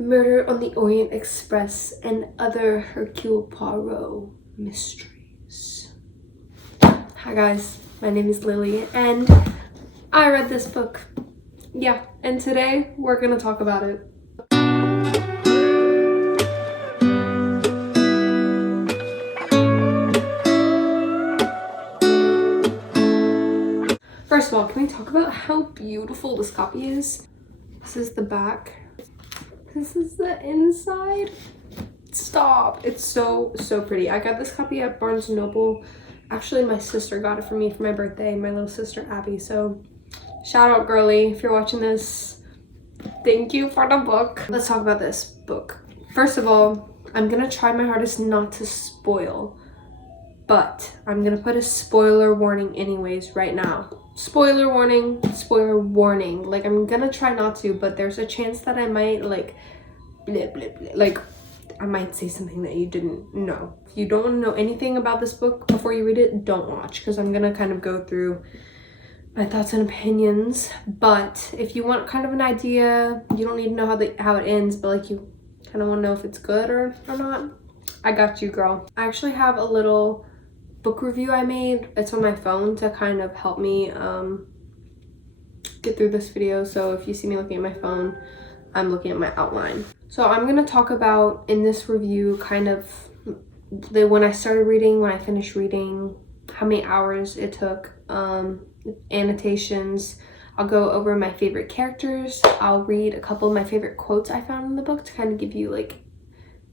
Murder on the Orient Express and Other Hercule Poirot Mysteries. Hi guys, my name is Lily and I read this book. Yeah, and today we're gonna talk about it. First of all, can we talk about how beautiful this copy is? This is the back. This is the inside. Stop. It's so pretty. I got this copy at Barnes & Noble. Actually, my sister got it for me for my birthday, my little sister Abby. So shout out, girly, if you're watching this. Thank you for the book. Let's talk about this book. First of all, I'm gonna try my hardest not to spoil, but I'm gonna put a spoiler warning anyways right now. Spoiler warning, spoiler warning. Like, I'm gonna try not to, but there's a chance that I might like blip, blip, blip. Like, I might say something that you didn't know. If you don't want to know anything about this book before you read it, don't watch, because I'm gonna kind of go through my thoughts and opinions. But if you want kind of an idea, you don't need to know how it ends, but like you kind of want to know if it's good or not, I got you, girl. I actually have a little book review I made. It's on my phone to kind of help me get through this video. So if you see me looking at my phone, I'm looking at my outline. So I'm gonna talk about in this review kind of when I started reading, when I finished reading, how many hours it took, annotations. I'll go over my favorite characters. I'll read a couple of my favorite quotes I found in the book to kind of give you like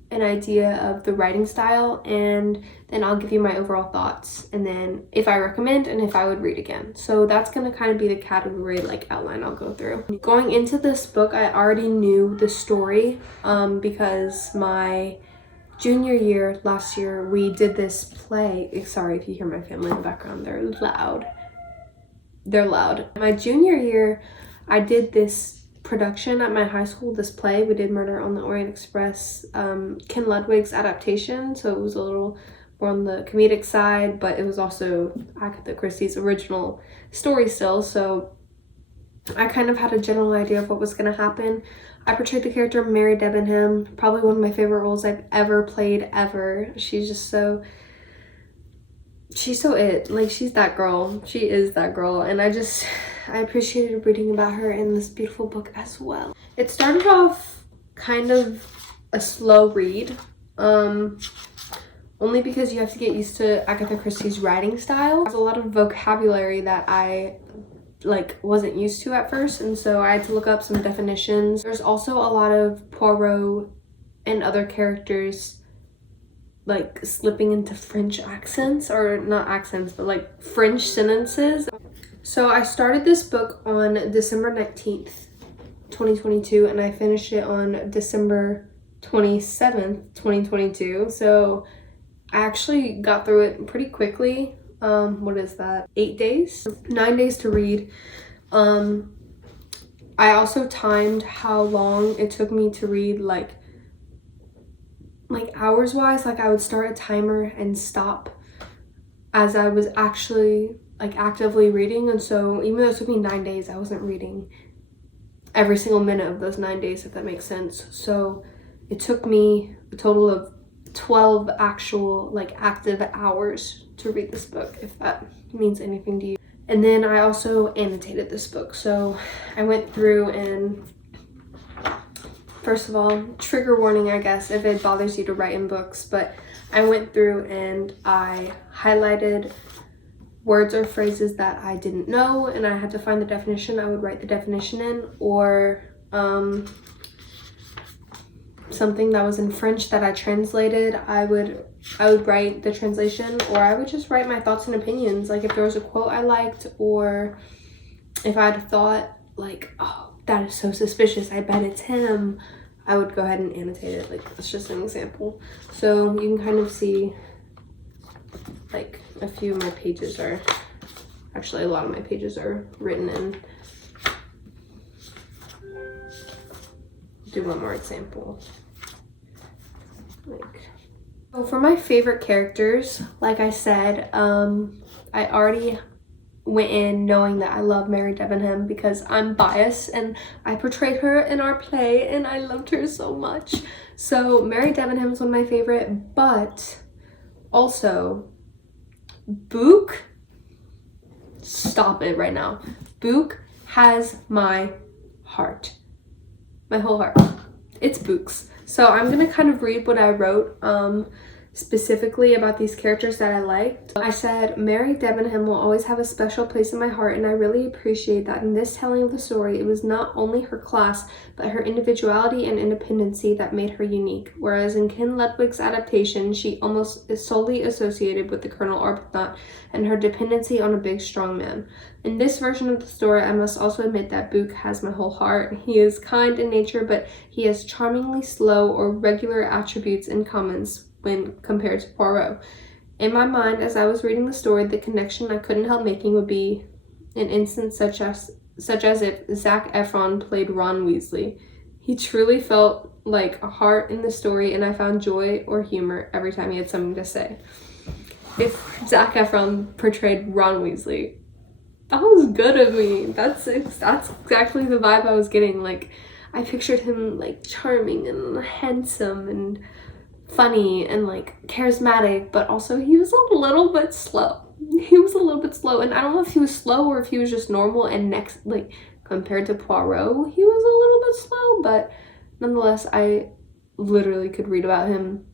an idea of the writing style, and then I'll give you my overall thoughts, and then if I recommend and if I would read again. So that's gonna kind of be the category like outline I'll go through. Going into this book, I already knew the story because my junior year last year we did this play. Sorry if you hear my family in the background, they're loud. My junior year I did this production at my high school, this play. We did Murder on the Orient Express, Ken Ludwig's adaptation, so it was a little more on the comedic side, but it was also Agatha Christie's original story still, so I kind of had a general idea of what was going to happen. I portrayed the character Mary Debenham, probably one of my favorite roles I've ever played ever. She's so it. Like, she's that girl. She is that girl, and I appreciated reading about her in this beautiful book as well. It started off kind of a slow read, only because you have to get used to Agatha Christie's writing style. There's a lot of vocabulary that I wasn't used to at first, and so I had to look up some definitions. There's also a lot of Poirot and other characters like slipping into French accents, or not accents, but like French sentences. So I started this book on December 19th, 2022, and I finished it on December 27th, 2022. So I actually got through it pretty quickly. What is that? 8 days? 9 days to read. I also timed how long it took me to read, like hours wise. Like, I would start a timer and stop as I was actually actively reading, and so even though it took me 9 days, I wasn't reading every single minute of those 9 days, if that makes sense. So it took me a total of 12 actual active hours to read this book, if that means anything to you. And then I also annotated this book. So I went through and, first of all, trigger warning, I guess, if it bothers you to write in books, but I went through and I highlighted words or phrases that I didn't know and I had to find the definition. I would write the definition in, or something that was in French that I translated, I would write the translation, or I would just write my thoughts and opinions. Like, if there was a quote I liked, or if I had thought like, oh, that is so suspicious, I bet it's him, I would go ahead and annotate it. Like, that's just an example. So you can kind of see like a few of my pages are, actually a lot of my pages are written in. Do one more example. So for my favorite characters, like I said, I already went in knowing that I love Mary Debenham because I'm biased and I portrayed her in our play and I loved her so much. So Mary Debenham is one of my favorite, but also Book, stop it right now. Book has my heart, my whole heart. It's Book's. So I'm gonna kind of read what I wrote specifically about these characters that I liked. I said, Mary Debenham will always have a special place in my heart, and I really appreciate that in this telling of the story, it was not only her class, but her individuality and independency that made her unique. Whereas in Ken Ludwig's adaptation, she almost is solely associated with the Colonel Arbuthnot and her dependency on a big, strong man. In this version of the story, I must also admit that Book has my whole heart. He is kind in nature, but he has charmingly slow or regular attributes in commons when compared to Poirot. In my mind, as I was reading the story, the connection I couldn't help making would be an instance such as if Zac Efron played Ron Weasley. He truly felt like a heart in the story, and I found joy or humor every time he had something to say. If Zac Efron portrayed Ron Weasley, that was good of me. That's exactly the vibe I was getting. Like, I pictured him like charming and handsome and funny and like charismatic, but also he was a little bit slow. And I don't know if he was slow or if he was just normal, and next, like, compared to Poirot, he was a little bit slow, but nonetheless, I literally could read about him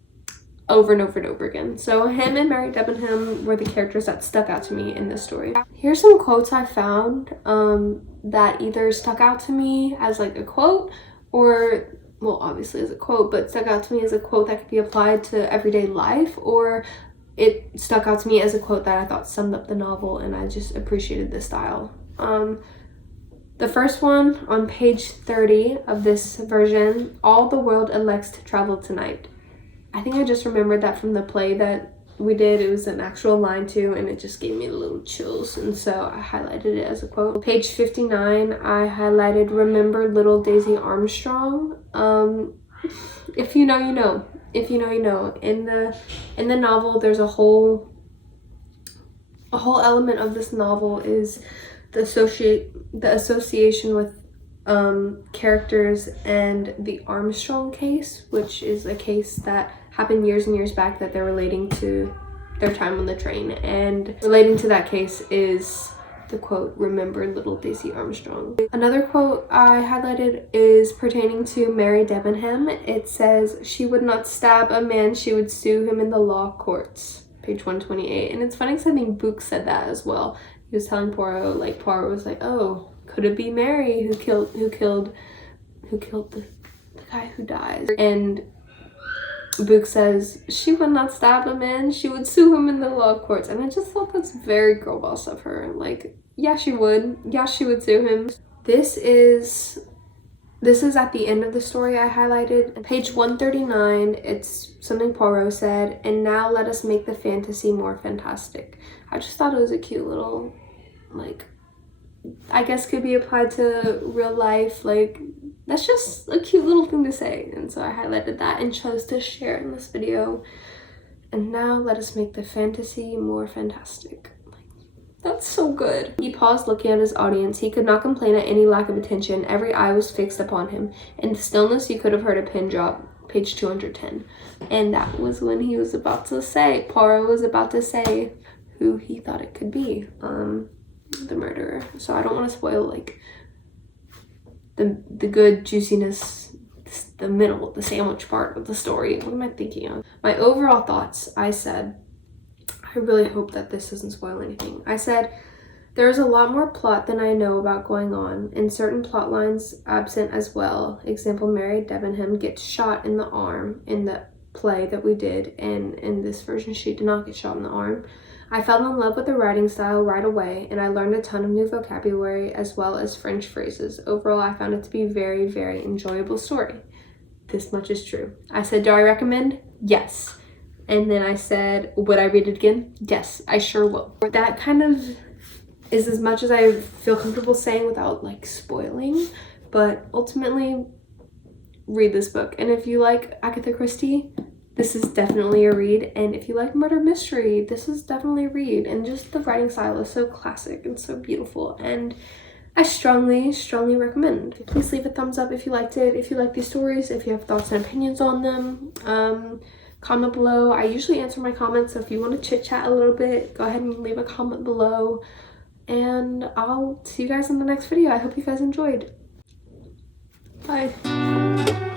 over and over and over again. So him and Mary Debenham were the characters that stuck out to me in this story. Here's some quotes I found that either stuck out to me as like a quote, or, well, obviously as a quote, but stuck out to me as a quote that could be applied to everyday life, or it stuck out to me as a quote that I thought summed up the novel, and I just appreciated the style. The first one on page 30 of this version, all the world elects to travel tonight. I think I just remembered that from the play that we did. It was an actual line too, and it just gave me a little chills, and so I highlighted it as a quote. Page 59, I highlighted remember little Daisy Armstrong. If you know, you know. If you know, you know. In the novel, there's a whole element of this novel is the association with characters and the Armstrong case, which is a case that happened years and years back that they're relating to their time on the train. And relating to that case is the quote, remember little Daisy Armstrong. Another quote I highlighted is pertaining to Mary Debenham. It says, she would not stab a man, she would sue him in the law courts. Page 128. And it's funny because I think Book said that as well. He was telling Poirot, like, Poirot was like, oh, could it be Mary who killed the guy who dies? And Book says, she would not stab a man, she would sue him in the law courts. And I just thought that's very girl boss of her. Like, yeah, she would. Yeah, she would sue him. This is at the end of the story I highlighted. Page 139, it's something Poirot said, and now let us make the fantasy more fantastic. I just thought it was a cute little, like, I guess could be applied to real life. Like, that's just a cute little thing to say. And so I highlighted that and chose to share it in this video. And now let us make the fantasy more fantastic. That's so good. He paused, looking at his audience. He could not complain at any lack of attention. Every eye was fixed upon him. In the stillness, you could have heard a pin drop. Page 210. And that was when he was about to say, Poirot was about to say who he thought it could be, the murderer. So I don't want to spoil, like, the good juiciness, the middle, the sandwich part of the story. What am I thinking of? My overall thoughts, I said, I really hope that this doesn't spoil anything. I said, there is a lot more plot than I know about going on, and certain plot lines absent as well. Example, Mary Debenham gets shot in the arm in the play that we did, and in this version she did not get shot in the arm. I fell in love with the writing style right away, and I learned a ton of new vocabulary as well as French phrases. Overall, I found it to be a very, very enjoyable story. This much is true. I said, do I recommend? Yes. And then I said, would I read it again? Yes, I sure will. That kind of is as much as I feel comfortable saying without, like, spoiling. But ultimately, read this book. And if you like Agatha Christie, this is definitely a read. And if you like murder mystery, this is definitely a read. And just the writing style is so classic and so beautiful, and I strongly recommend. Please leave a thumbs up if you liked it, if you like these stories, if you have thoughts and opinions on them. Comment below. I usually answer my comments, so if you want to chit chat a little bit, go ahead and leave a comment below, and I'll see you guys in the next video. I hope you guys enjoyed. Bye.